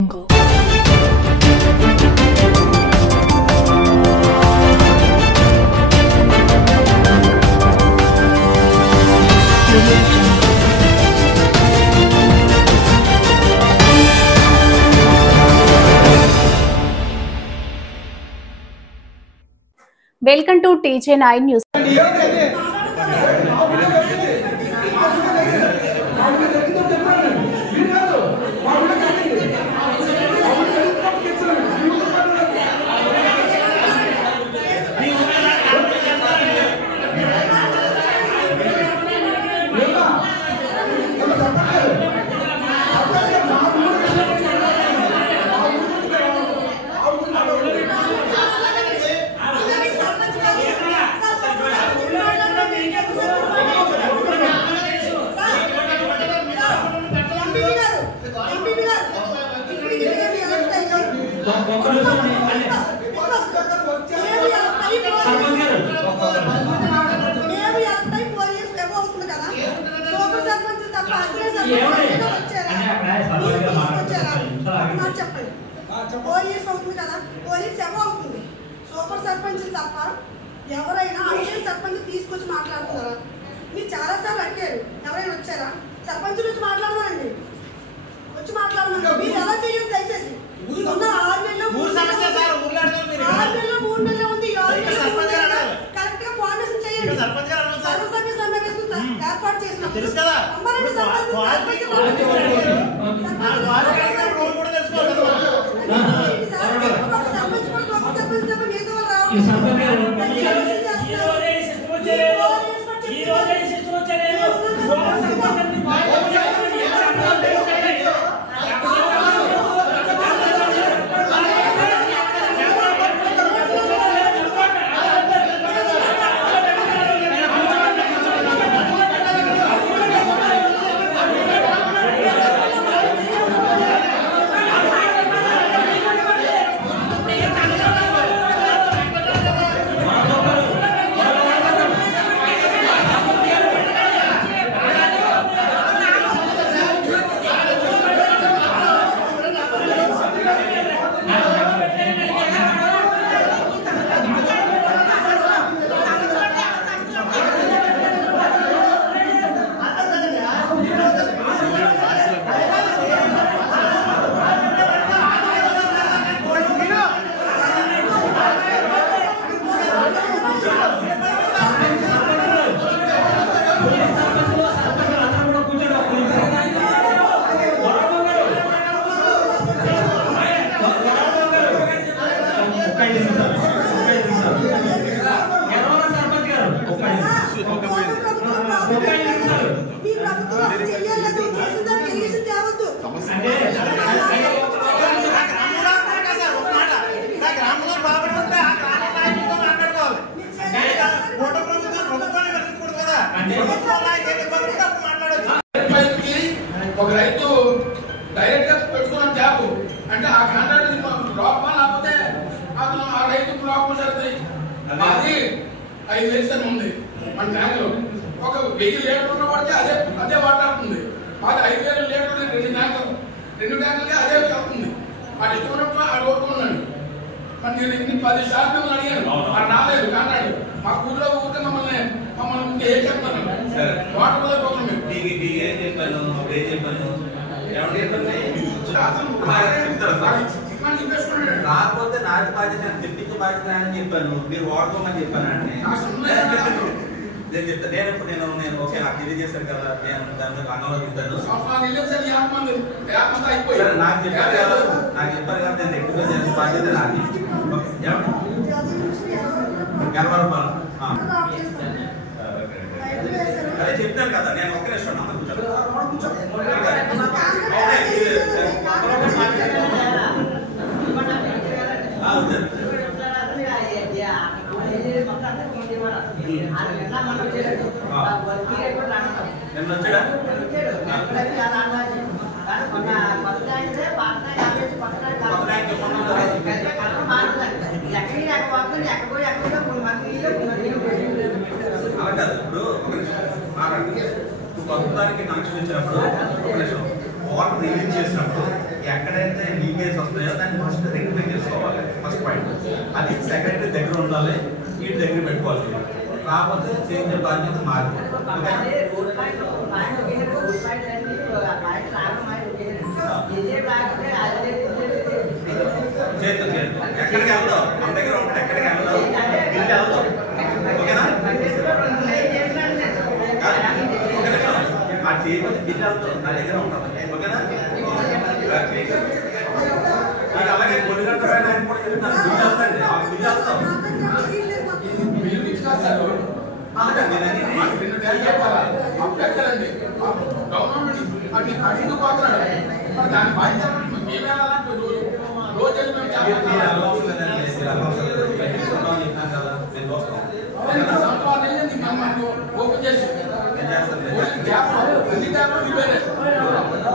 Welcome to TJ9 News. Super sarpanch తప్ప ఎవరైనా అసలు సర్పంచ్ తీసుకొచ్చి మాట్లాడుతున్నారా? మీరు చాలా సార్లు అడిగారు, ఎవరైనా వచ్చారా? సర్పంచ్ నుంచి మాట్లాడమనండి, వచ్చి మాట్లాడమని మీరు ఎలా చేయదు దయచేసి. ఉన్న 6 నెలలు 3 నెలలు ఉంది, 6 నెలలు కరెక్ట్ గా ఫార్మేషన్ చేయండి. సర్వసభ్య సమావేశం ఏర్పాటు చేసినప్పుడు ఒక రైతు డైరెక్ట్ గా పెట్టుకున్న జాబ్ అంటే ఆ కాంట్రాక్ట్ లోపల లేకపోతే అతను ఆ రైతు లోపల జరుగుతాయి. అది 5 వేలు ఉంది మన ట్యాంక్ లో. ఒక 1000 లీటర్లు ఉన్న వాడికి అదే వాటాడుతుంది. అది 5000 లీటర్లు 2 ట్యాంకులకి అదే అవుతుంది. వాడు ఇష్టమైనప్పుడు ఆ ఓడుకున్నాడు. మరి నేను ఇన్ని 10 సార్లు అడిగాను, అది రాలేదు కాంట్రాక్ట్. మా ఊళ్ళో ఊరికే మమ్మల్ని ఏం చెప్తాను వాటర్ పోతున్నాం రాకపోతే నాకు బాధ్యత తెప్పించే బాధ్యత అని చెప్పాను, మీరు వాడుకోమని చెప్పానండి. నేను చెప్తాను, నేను ఓకే నాకు ఇది చేశాను కదా, నేను దాంట్లో అన్నంలో తింటాను. నాకు చెప్పారు కదా నేను ఎక్కువ చేసే బాధ్యత నాది. అదే చెప్తాను కదా, నేను ఒక్క నిమిషం ఇప్పుడు కొత్తదానికి కనెక్షన్ ఇచ్చినప్పుడు వాటర్ రిలీజ్ చేసినప్పుడు ఎక్కడైతే లీకేజ్ వస్తాయో దాన్ని ఫస్ట్ రెక్టిఫై చేసుకోవాలి. ఫస్ట్ పాయింట్ అది. సెక్రటరీ దగ్గర ఉండాలి, ఈ దగ్గర పెట్టుకోవాలి. కాకపోతే చేంజ్ బాధ్యత మారిపోతుంది. ఎక్కడికి వెళ్దాం, మన దగ్గర ఉంటే ఎక్కడికి వెళ్దాం, ఇంటికి వెళ్దాం. ఓకేనా? ఆ చేయకపోతే బిల్లు వెళ్తాం, నా దగ్గర ఉంటాం. ఓకేనా? అలాగే కొన్ని గంటలు బిల్లు వెళ్తాండి, బిల్లు వెళ్తాం. బిల్లు పిచ్చి కాదు సార్. అప్పుడెక్కడండి గవర్నమెంట్ అది అడిగి పోతున్నాడు. దాని బాధ్యత మేము వెళ్ళాలంటే రోజు మేము